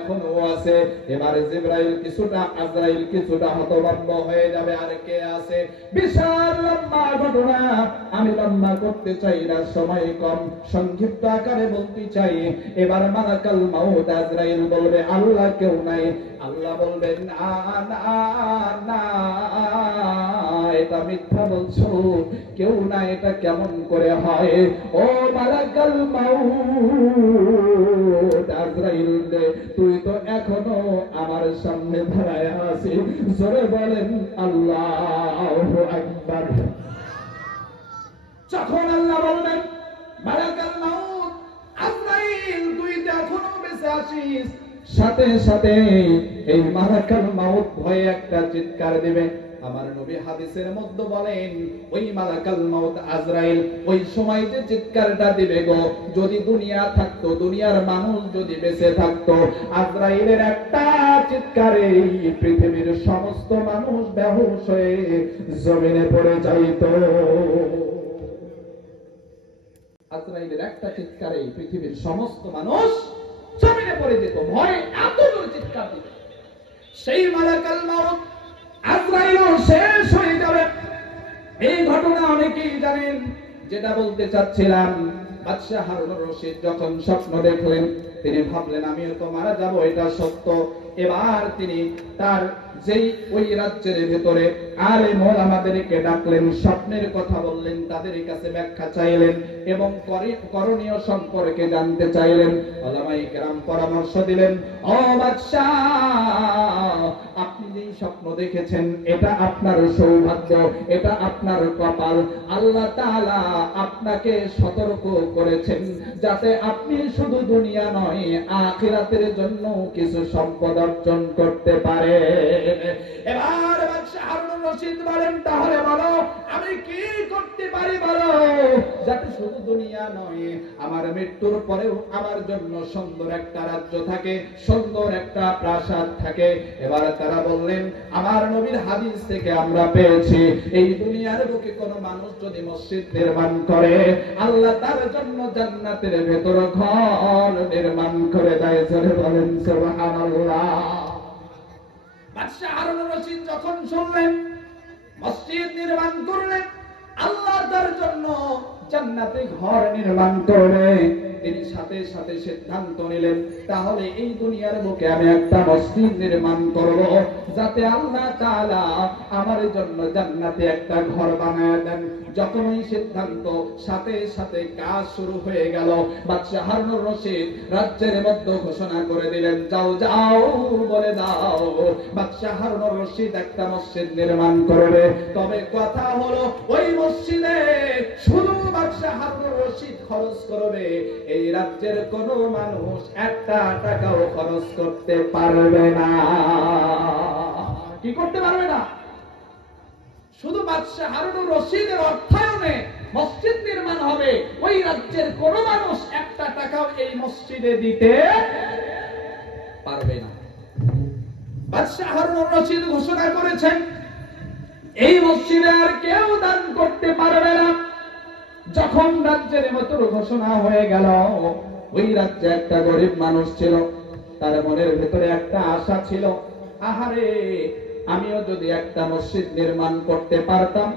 এখনো আছে। এবারে জিবরাইল কিছুটা, আজরাইল কিছুটা হতভম্ব হয়ে যাবে। আর কে আছে? বিশাল লম্বা ঘটনা, আমি লম্বা করতে চাই না, সময় কম, সংক্ষিপ্ত আকারে বলতে চাই। এবার মালাকাল মাউত আজরাইল বলবে আল্লাহ কেউ নাই। আল্লাহ বলবেন না না না, এটা মিথ্যা বলছো, কেউ না, এটা কেমন করে হয়? ও মালাকাল মাউত আজরাইল, তুই তো এখনো আমার সামনে দাঁড়ায় আছিস। জোরে বলেন আল্লাহু আকবার। যখন আল্লাহ বলবেন মালাকাল মাউত আজরাইল, তুই তো এখনো বেঁচে আছিস, সাথে সাথে এই মালাকাল মাউত ভয়ে একটা চিৎকার দিবে। আমার নবী হাদিসের মধ্যে বলেন, ওই মালাকাল মাউত আজরাইল ওই সময় যে চিৎকারটা দিবে গো, যদি দুনিয়া থাকতো, দুনিয়ার মানুষ যদি বেঁচে থাকতো, আজরাইলের একটা চিৎকারে পৃথিবীর সমস্ত মানুষ বেহুশ হয়ে জমিনে পড়ে যাইত। আজরাইলের একটা চিৎকারে পৃথিবীর সমস্ত মানুষ জমিনে পড়ে যেত, ভয়ে এত জোরে চিৎকার দিত। সেই মালাকাল মাউত আজরাইল শেষ হয়ে যাবে। এই ঘটনা অনেকেই জানেন। যেটা বলতে চাচ্ছিলাম, বাদশা হারুনুর রশিদ যখন স্বপ্ন দেখলেন, তিনি ভাবলেন আমিও তো মারা যাব, এটা সত্য। এবার তিনি তার যেই ওই রাজ্যের ভেতরে আলেম ওলামাদেরকে ডাকলেন, স্বপ্নের কথা বললেন, তাদের কাছে ব্যাখ্যা চাইলেন এবং করণীয় সম্পর্কে জানতে চাইলেন। ওলামায়ে কেরাম পরামর্শ দিলেন, ও বাদশা, আপনি যেই স্বপ্ন দেখেছেন এটা আপনার সৌভাগ্য, এটা আপনার কপাল। আল্লাহ তাআলা আপনাকে সতর্ক করেছেন যাতে আপনি শুধু দুনিয়া নয় আখিরাতের জন্য কিছু সম্পদ অর্জন করতে পারেন। এবার বাদশা হারুনুর রশিদ বলেন, তাহলে বলো আমি কি করতে পারি, বলো, যাতে শুধু দুনিয়া নয় আমার মৃত্যুর পরেও আমার জন্য সুন্দর একটা রাজ্য থাকে, সুন্দর একটা প্রাসাদ থাকে। এবার তারা বললেন, আমার নবীর হাদিস থেকে আমরা পেয়েছি এই দুনিয়ার বুকে কোনো মানুষ যদি মসজিদ নির্মাণ করে, আল্লাহ তার জন্য জান্নাতের ভেতর ঘর নির্মাণ করে দেয়। জোরে বলেন সুবহানাল্লাহ। বাদশা হারুনুর রশিদ যখন শুনলেন মসজিদ নির্মাণ করলেন, আল্লাহ তার জন্য জান্নাতে ঘর নির্মাণ করবে, তিনি সাথে সাথে সিদ্ধান্ত নিলেন, তাহলে এই দুনিয়ার বুকে আমি একটা মসজিদ নির্মাণ করব, যাতে আল্লাহ তাআলা আমার জন্য জান্নাতে একটা ঘর বানায় দেন। যখন এই সিদ্ধান্ত, সাথে সাথে কাজ শুরু হয়ে গেল। বাদশা হারুনুর রশিদ রাজ্যের মধ্যে ঘোষণা করে দিলেন, যাও যাও বলে দাও বাদশা হারুনুর রশিদ একটা মসজিদ নির্মাণ করবে। তবে কথা হলো ওই মসজিদে শুধু বাদশা হারুনুর রশিদ খরচ করবে, এই রাজ্যের কোন মানুষ একটা টাকাও খরচ করতে পারবে না। কি করতে পারবে না? শুধু বাদশা হারুনুর রশিদের অর্থায়নে মসজিদ নির্মাণ হবে, ওই রাজ্যের কোন মানুষ একটা টাকাও এই মসজিদে দিতে পারবে না। বাদশা হারুনুর রশিদ ঘোষণা করেছেন, এই মসজিদে আর কেউ দান করতে পারবে না। যখন রাজ্যের মতো ঘোষণা হয়ে গেল, ওই রাজ্যে একটা গরিব মানুষ ছিল, তার মনের ভেতরে একটা আশা ছিল, আহারে আমিও যদি একটা মসজিদ নির্মাণ করতে পারতাম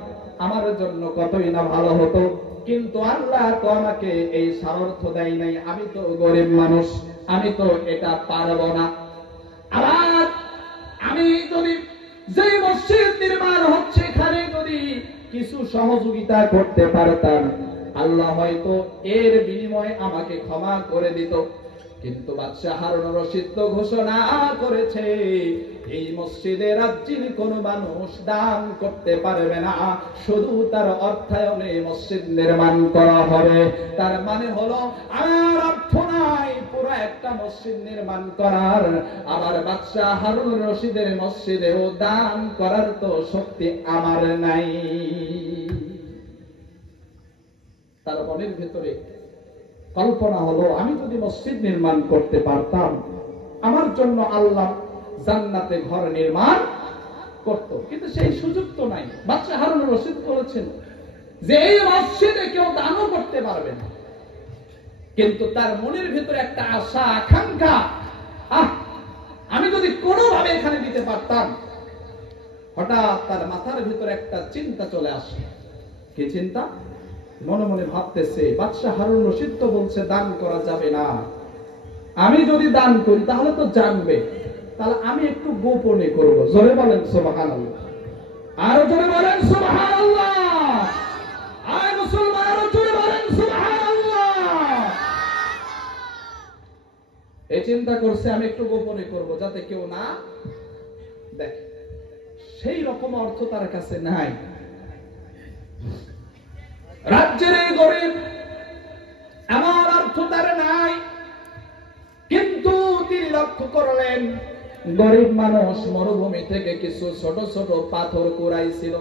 আমার জন্য কতই না ভালো হতো, কিন্তু আল্লাহ তো আমাকে এই সামর্থ্য দেয় নাই, আমি তো গরিব মানুষ, আমি তো এটা পারবো না। আবার আমি যদি যে মসজিদ নির্মাণ হচ্ছে এখানে যদি কিছু সহযোগিতা করতে পারতাম, আল্লাহ হয়তো এর বিনিময়ে আমাকে ক্ষমা করে দিত। কিন্তু বাদশা হারুনুর রশিদ তো ঘোষণা করেছে এই মসজিদে রাজ্যের কোন মানুষ দান করতে পারবে না, শুধু তার অর্থায়নে মসজিদ নির্মাণ করা হবে। তার মানে হলো আমার অর্থ নাই পুরো একটা মসজিদ নির্মাণ করার, আবার বাদশা হারুনুর রশিদের মসজিদেও দান করার তো শক্তি আমার নাই। তার মনের ভেতরে কল্পনা হলো, আমি যদি মসজিদ নির্মাণ করতে পারতাম আমার জন্য আল্লাহ জান্নাতে ঘর নির্মাণ করত, কিন্তু সেই সুযোগ তো নাই। বাদশা হারুনুর রশিদ বলেছেন যে এই মসজিদে কেউ দানও করতে পারবে না, কিন্তু তার মনের ভিতরে একটা আশা আকাঙ্ক্ষা, এখানে দিতে পারতাম। হঠাৎ তার মাথার ভিতরে একটা চিন্তা চলে আসে। কি চিন্তা? মনে মনে ভাবতেছে, বাদশাহ হারুন রশিদ তো বলছে দান করা যাবে না, আমি যদি দান করি তাহলে তো জানবে, তাহলে আমি একটু গোপনে করব। জোরে বলেন সুবহানাল্লাহ, আরো জোরে বলেন সুবহানাল্লাহ। আয় মুসলমান, আরো জোরে বলেন সুবহানাল্লাহ। এই চিন্তা করছে আমি একটু গোপনে করব যাতে কেউ না দেখে। সেই রকম অর্থ তার কাছে নাই। রাজ্যের এই গরিব, এমন অর্থ তার নাই, কিন্তু তিনি লক্ষ্য করলেন গরিব মানুষ মরুভূমি থেকে কিছু ছোট ছোট পাথর কুড়াইছিল।